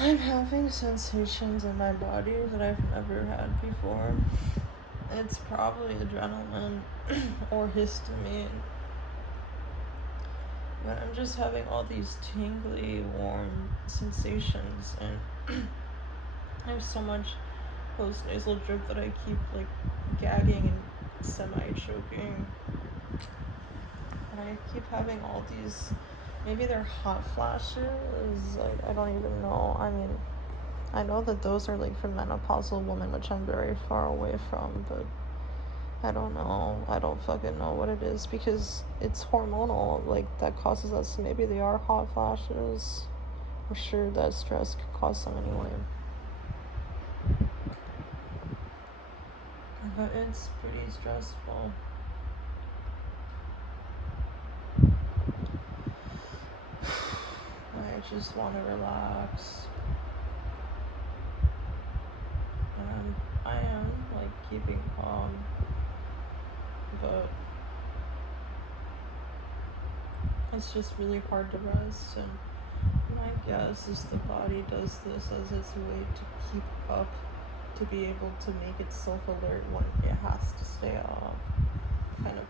I'm having sensations in my body that I've never had before. It's probably adrenaline or histamine. But I'm just having all these tingly, warm sensations, and I have so much post-nasal drip that I keep, like, gagging and semi-choking. And I keep having all these, maybe they're hot flashes, I don't even know. I mean, I know that those are, like, for menopausal women, which I'm very far away from, but I don't know. I don't fucking know what it is, because it's hormonal, like, that causes us. Maybe they are hot flashes. I'm sure that stress could cause some anyway. But it's pretty stressful. I just want to relax. And I am, like, keeping calm. But it's just really hard to rest. And my guess is the body does this as its way to keep up, to be able to make itself alert when it has to stay up. Kind of.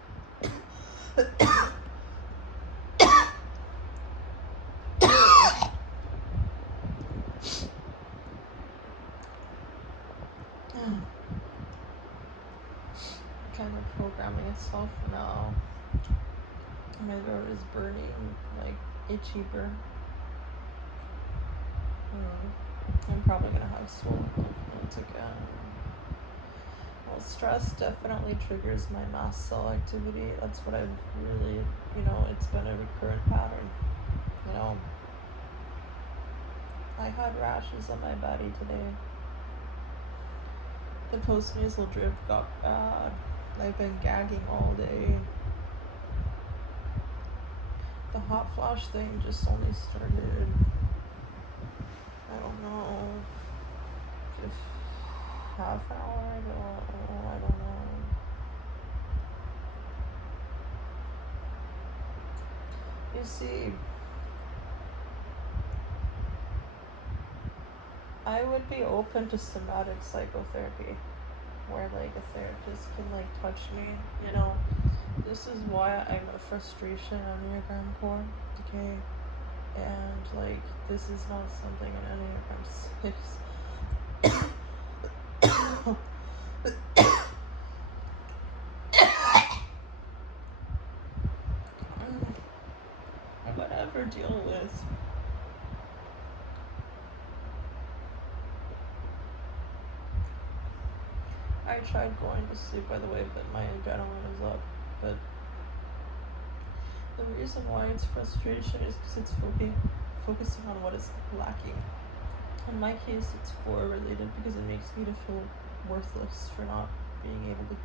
Kind of programming itself now. My throat is burning, like itchy burn. I'm probably gonna have swollen lymph nodes again. Well, stress definitely triggers my mast cell activity. That's what I've really, it's been a recurrent pattern. I had rashes on my body today. The postnasal drip got bad. I've been gagging all day. The hot flash thing just only started, I don't know, if half an hour ago. I don't know. You see, I would be open to somatic psychotherapy, where, like, a therapist can, like, touch me. This is why I'm a frustration Enneagram core, okay? And, like, this is not something an Enneagram 6 I would ever deal with. I tried going to sleep, by the way, but my adrenaline is up. But the reason why it's frustration is because it's focusing on what is lacking. In my case, it's 4 related, because it makes me to feel worthless for not being able to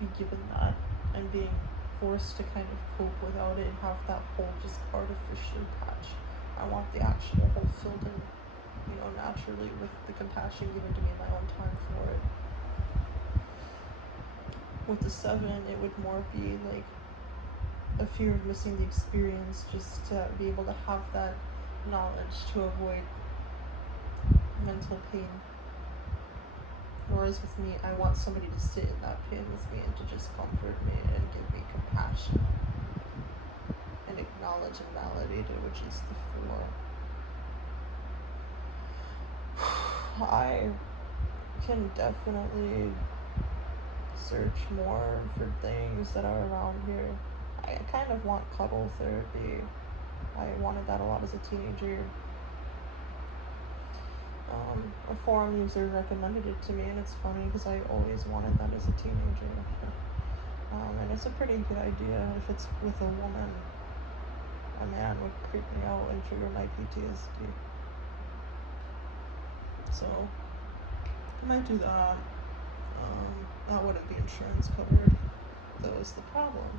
be given that, and being forced to kind of cope without it and have that hole just artificially patched. I want the actual hole filled in, naturally, with the compassion given to me in my own time for it. With the 7, it would more be like a fear of missing the experience, just to be able to have that knowledge to avoid mental pain. Whereas with me, I want somebody to sit in that pain with me and to just comfort me and give me compassion and acknowledge and validate it, which is the 4. I can definitely search more for things that are around here. I kind of want cuddle therapy. I wanted that a lot as a teenager. A forum user recommended it to me, and it's funny because I always wanted that as a teenager. And it's a pretty good idea if it's with a woman. A man would creep me out and trigger my PTSD. So, I might do that. That wouldn't be insurance covered. That was the problem.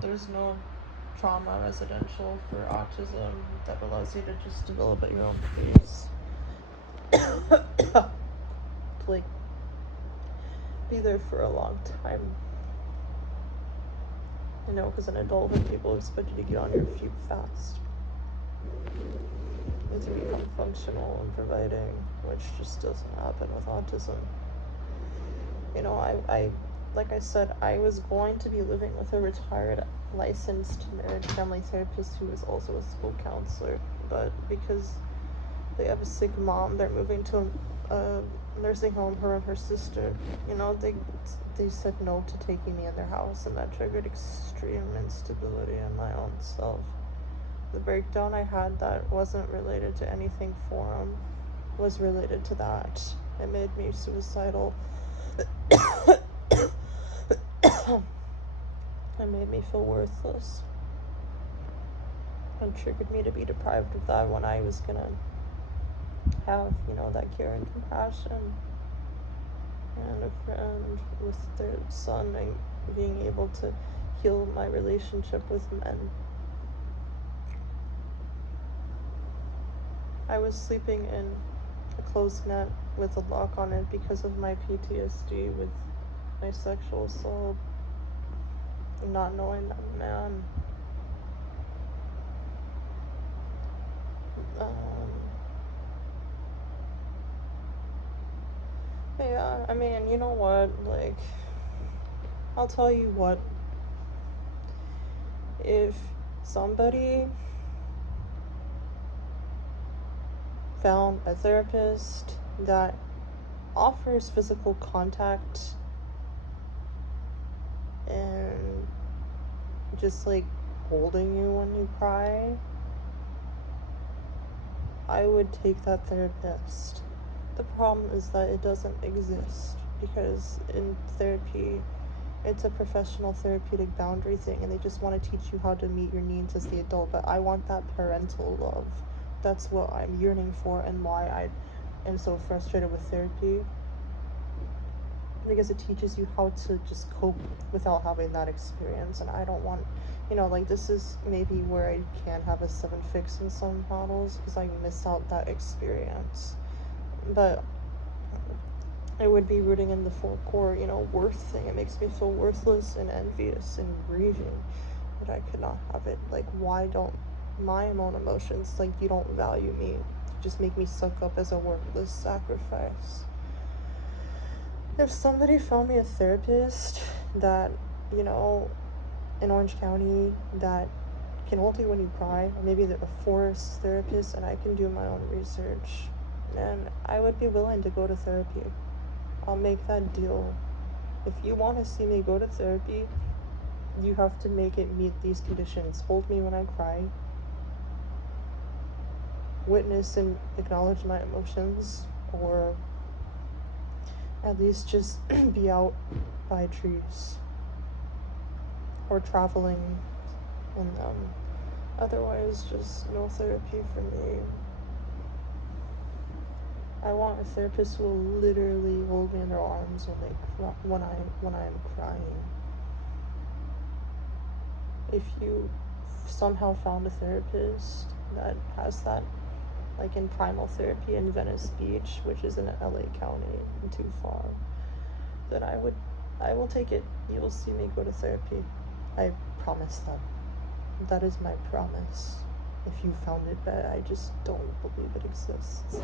There's no trauma residential for autism that allows you to just develop at your own pace. Like, be there for a long time. You know, because in adulthood, people expect you to get on your feet fast and to become functional and providing, which just doesn't happen with autism. You know, I like I said, I was going to be living with a retired licensed marriage family therapist who is also a school counselor, but because they have a sick mom, they're moving to a nursing home, her and her sister. You know, they said no to taking me in their house, and that triggered extreme instability in my own self. The breakdown I had that wasn't related to anything foreign was related to that. It made me suicidal. It made me feel worthless and triggered me to be deprived of that when I was gonna have, you know, that care and compassion and a friend with their son and being able to heal my relationship with men. I was sleeping in a closed net with a lock on it because of my PTSD with my sexual assault and not knowing that man. Yeah, I mean, you know what, like, I'll tell you what, if somebody found a therapist that offers physical contact and just like holding you when you cry, I would take that therapist. The problem is that it doesn't exist because in therapy, it's a professional therapeutic boundary thing, and they just want to teach you how to meet your needs as the adult. But I want that parental love. That's what I'm yearning for, and why I am so frustrated with therapy, because it teaches you how to just cope without having that experience. And I don't want, you know, like, this is maybe where I can have a 7 fix in some models because I miss out that experience. But it would be rooting in the full core, you know, worth thing. It makes me feel worthless and envious and grieving that I could not have it. Like, why don't my own emotions, like, you don't value me, you just make me suck up as a worthless sacrifice. If somebody found me a therapist that, you know, in Orange County that can hold you when you cry, or maybe they're a forest therapist, and I can do my own research, and I would be willing to go to therapy. I'll make that deal. If you want to see me go to therapy, you have to make it meet these conditions. Hold me when I cry. Witness and acknowledge my emotions, or at least just be out by trees or traveling in them. Otherwise, just no therapy for me. I want a therapist who will literally hold me in their arms when I'm crying. If you somehow found a therapist that has that, like in Primal Therapy in Venice Beach, which is in LA County and too far, then I will take it. You will see me go to therapy. I promise that. That is my promise. If you found it, but I just don't believe it exists.